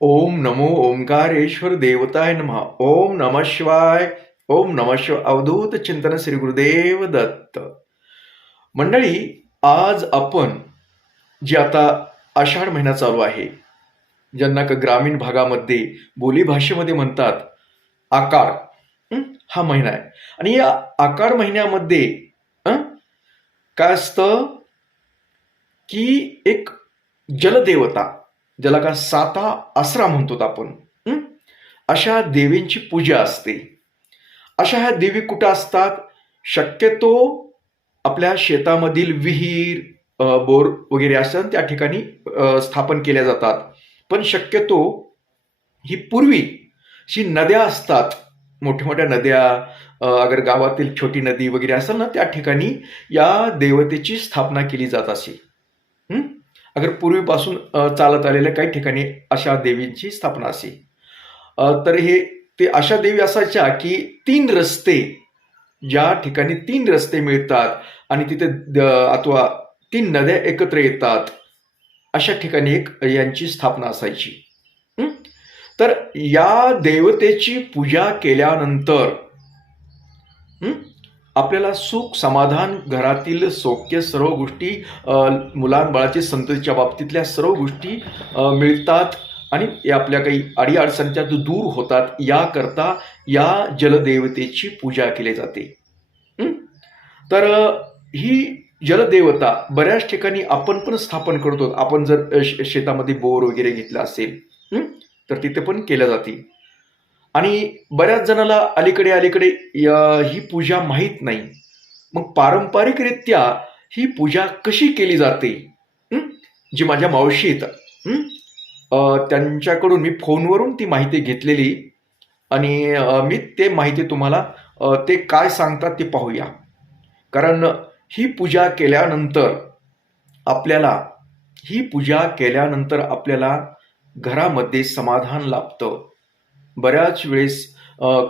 ओम नमो ओंकारेश्वर देवताय नमः। ओम नमः शिवाय ओम नमः शिवाय। अवधूत चिंतन श्री गुरुदेव दत्त। मंडळी आज आपण जे आता आषाढ महिना चालू आहे ज्यांना का ग्रामीण भागामध्ये बोलीभाषेमध्ये म्हणतात आकार हा? महिना आहे. आणि या आकार महिन्यामध्ये काय असतं? की एक जलदेवता ज्याला का साता आसरा म्हणतो आपण अशा देवींची पूजा असते. अशा ह्या देवी कुठं असतात? शक्यतो आपल्या शेतामधील विहीर बोर वगैरे असतात त्या ठिकाणी स्थापन केल्या जातात. पण शक्यतो ही पूर्वी जी नद्या असतात मोठ्या मोठ्या नद्या अगर गावातील छोटी नदी वगैरे असेल ना त्या ठिकाणी या देवतेची स्थापना केली जात असे. अगर पूर्वीपासून चालत आलेल्या काही ठिकाणी अशा देवींची स्थापना असे तर हे ते अशा देवी असायच्या की तीन रस्ते ज्या ठिकाणी तीन रस्ते मिळतात आणि तिथे द- अथवा तीन नद्या एकत्र येतात अशा ठिकाणी एक यांची स्थापना असायची. तर या देवतेची पूजा केल्यानंतर आपल्याला सुख समाधान घरातील सौख्य सर्व गोष्टी मुलांबाळाचे संततीच्या बाबतीतल्या सर्व गोष्टी मिळतात आणि या आपल्या काही अडीअडचणीच्या दूर होतात याकरता या जलदेवतेची पूजा केली जाते. तर ही जलदेवता बऱ्याच ठिकाणी आपण पण स्थापन करतो. आपण जर शे- शेतामध्ये बोर वगैरे घेतला असेल तर तिथे पण केल्या जाते आणि बऱ्याच जणाला अलीकडे अलीकडे ही पूजा माहीत नाही. मग पारंपरिकरित्या ही पूजा कशी केली जाते? जी माझ्या मावशी येतात. त्यांच्याकडून मी फोनवरून ती माहिती घेतलेली आणि मी ते माहिती तुम्हाला ते काय सांगतात ते पाहूया. कारण ही पूजा केल्यानंतर आपल्याला ही पूजा केल्यानंतर आपल्याला घरामध्ये समाधान लाभतं. बऱ्याच वेळेस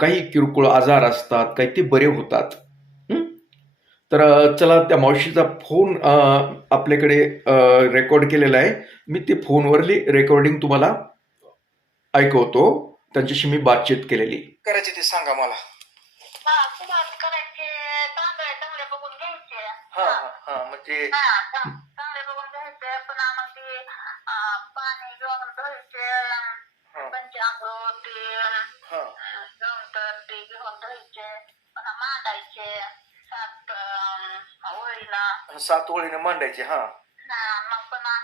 काही किरकोळ आजार असतात काही ते बरे होतात. हं? तर चला त्या मावशीचा फोन आपल्याकडे रेकॉर्ड केलेला आहे. मी ते फोनवरली रेकॉर्डिंग तुम्हाला ऐकवतो. त्यांच्याशी मी बातचीत केलेली. करायची ते सांगा मला. हा सात ओळीने मांडायचे हा. हा मग पुन्हा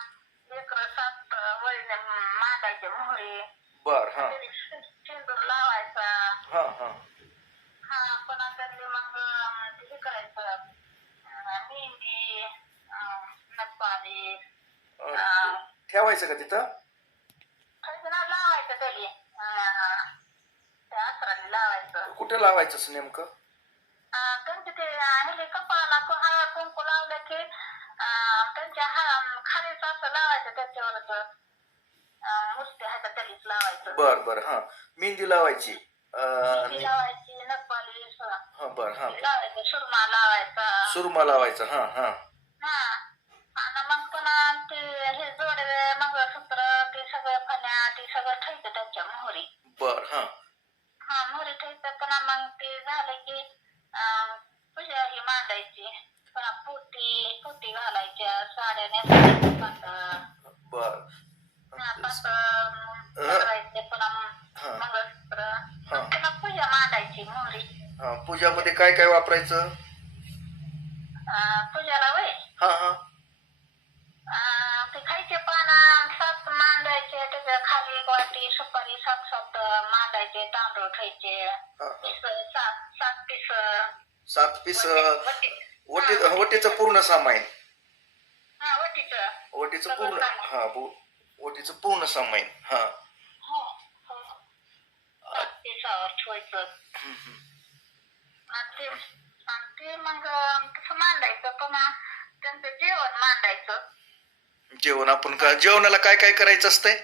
लेकरं सात वळीने मांडायचे मोहरी. बर हा. लावायचा. हा हा. हा पुन्हा त्यांनी मग अं, हे करायचं. अं, मेहंदी अं, नखपाली अ, ठेवायचं का तिथं? खैजना लावायचं त्याली अं, त्या अस्त्राने लावायचं. कुठे लावायचं असं नेमकं? त्यांचे ह्याले कपाळाला हळद कुंकू लावलं की त्यांच्या हा खालीच असं लावायचं त्याच्यावरच नुसते हातात त्यालीच लावायचं बर बर हा. मेहंदी लावायची. आणि- लावायची नखपाली असं हा बर हा. लावायचं सुरमा लावायचा सुरमा लावायचा हा हा. हा आणि मग पुन्हा ते हे जोडवे मंगळसूत्र ते सगळं फण्या ते सगळं ठेवतं त्यांच्या मोहरी. बर हा. हा मोहरी ठेवतं पुन्हा मग ते झालं पूजा पुन्हा पोटी पोटी घालायच्या साड्या बर. घालायचे पूजा मांडायची मोहरी. हा पूजामध्ये काय काय वापरायचं? पूजाला वय ते खायचे पानं सात मांडायचे त्याच्याखाली वाटी सुपारी सात सात मांडायचे तांदूळ खायचे. सात सात पिस सात पीस वटी वटी. वटीचं पूर्ण हा वटीचं. वटीचं पूर्ण हा वटीचं पूर्ण सामाईन हा. हो हो. जेवण आपण का जेवणाला काय काय करायचं असतंय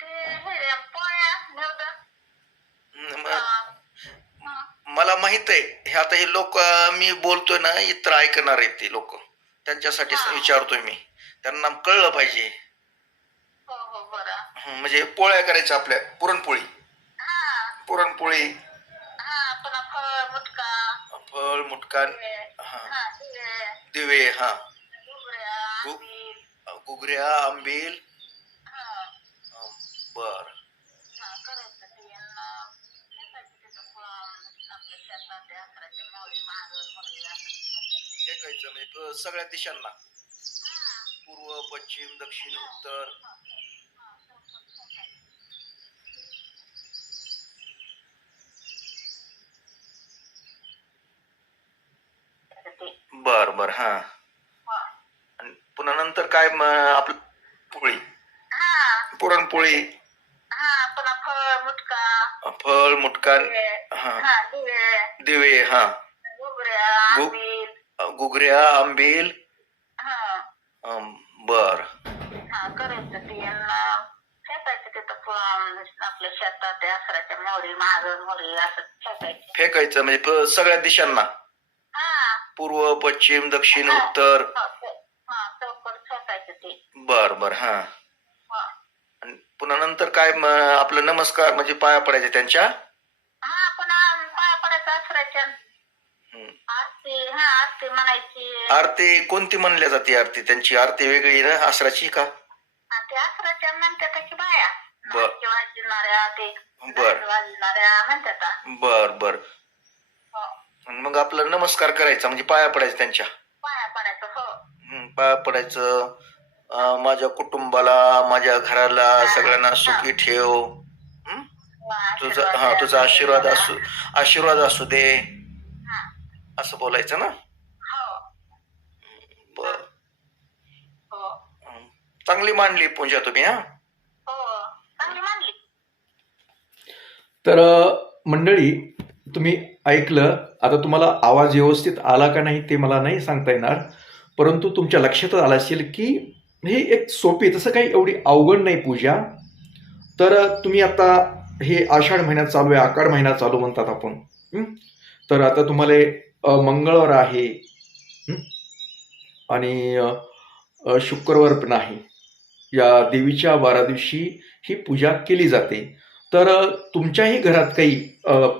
ते हे पोळ्या निवड हम्म, म- मला माहीत आहे हे आता हे लोक मी बोलतोय ना इतर ऐकणार आहेत ते लोक. त्यांच्यासाठी हा. विचारतोय मी. त्यांना कळलं पाहिजे. हो हो बरं. हं, म्हणजे पोळ्या करायच्या आपल्या पुरणपोळी. हा. पुरणपोळी. हा पुन्हा फळ मुटका. फळ दिवे, हा. हा दिवे. हा. घुगऱ्या गु- आंबील. गुगऱ्या आंबील हा अं, बर हा करायचं ते आणि फेकायचं तिथं फुलं आपल्या शेतात त्या अकराच्या मोरी मागं मोरी असं फेकायचं म्हणजे प- सगळ्या दिशांना. पूर्व पश्चिम दक्षिण उत्तर. बर बर हा. आणि पुन्हा नंतर काय म- आपलं पोळी? हा पुरणपोळी. हा फळ मुटका. हा. दिवे हा. गुगऱ्या आंबील. बर. हा करायचं ते आणि फेकायचं तिथं फुलं आपल्या शेतात त्या अकराच्या मोरी मागं मोरी असं फेकायचं. फेकायचं म्हणजे सगळ्या दिशांना. हा. पूर्व पश्चिम दक्षिण उत्तर. ते- ते. बर बर हा. आणि पुन्हा नंतर काय आपलं नमस्कार म्हणजे पाया पडायचे त्यांच्या? हा पुन्हा पाया पडायचं अकराच्या. हं. आरती आरती म्हणायची आरती कोणती म्हणल्या जाते आरती त्यांची आरती वेगळी ना आसराची का ते अकराच्या म्हणतात की बाया बर. ते बर. म्हणतात. बर बर हो. आणि मग आपलं नमस्कार करायचा म्हणजे पाया पडायचं त्यांच्या पाया पडायचं हो पाया पडायचं माझ्या कुटुंबाला माझ्या घराला सगळ्यांना सुखी ठेव हं? तुझा हा. तुझा आशीर्वाद असू आशीर्वाद असू दे. असं बोलायचं ना? हो. बर. हो. चांगली मांडली पूजा तुम्ही हा? हो. चांगली मानली तर मंडळी तुम्ही ऐकलं आता तुम्हाला आवाज व्यवस्थित आला का नाही ते मला नाही सांगता येणार परंतु तुमच्या लक्षात आलं असेल की हे एक सोपी तसं काही एवढी अवघड नाही पूजा. तर तुम्ही आता हे आषाढ महिन्यात चालू आहे आषाढ महिना चालू म्हणतात आपण? तर आता तुम्हाला मंगळवार आहे. आणि शुक्रवार पण आहे. या देवीच्या बारा दिवशी ही पूजा केली जाते. तर तुमच्याही घरात काही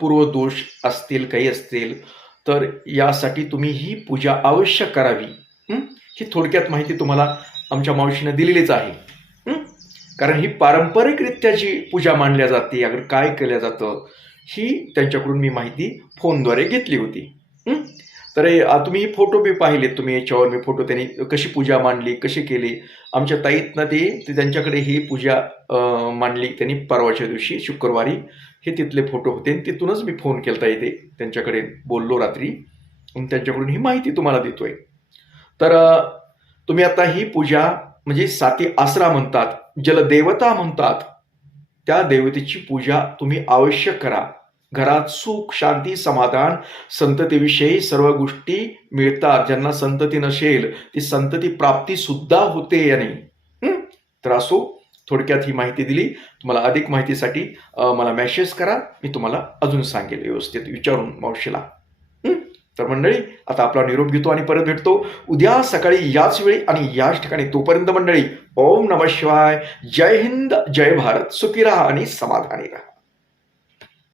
पूर्वदोष असतील काही असतील तर यासाठी तुम्ही ही पूजा अवश्य करावी. ही? थोडक्यात माहिती तुम्हाला आमच्या मावशीनं दिलेलीच आहे. कारण ही पारंपरिकरित्या जी पूजा मांडल्या जाते अगर काय केलं जातं ही त्यांच्याकडून मी माहिती फोनद्वारे घेतली होती. तर तुम्ही फोटो बी पाहिलेत तुम्ही याच्यावर मी फोटो त्यांनी कशी पूजा मांडली कशी केली? आमच्या ताईतनं ते त्यांच्याकडे ही पूजा मांडली त्यांनी परवाच्या दिवशी शुक्रवारी. हे तिथले फोटो होते आणि तिथूनच मी फोन केलता येते त्यांच्याकडे बोललो रात्री. आणि त्यांच्याकडून ही माहिती तुम्हाला देतोय. तर तुम्ही आता ही पूजा म्हणजे साती आसरा म्हणतात जलदेवता म्हणतात. त्या देवतेची पूजा तुम्ही आवश्यक करा. घरात सुख शांती समाधान संततीविषयी सर्व गोष्टी मिळतात. ज्यांना संतती नसेल ती संतती प्राप्ती सुद्धा होते याने तर असो थोडक्यात ही माहिती दिली. तुम्हाला अधिक माहितीसाठी मला मेसेज करा. मी तुम्हाला अजून सांगेल व्यवस्थित विचारून मावशीला. तर मंडळी आता आपला निरोप घेतो आणि परत भेटतो. उद्या सकाळी याच वेळी आणि याच ठिकाणी. तोपर्यंत मंडळी ओम नम शिवाय. जय हिंद जय भारत. सुखी राहा आणि समाधानी राहा.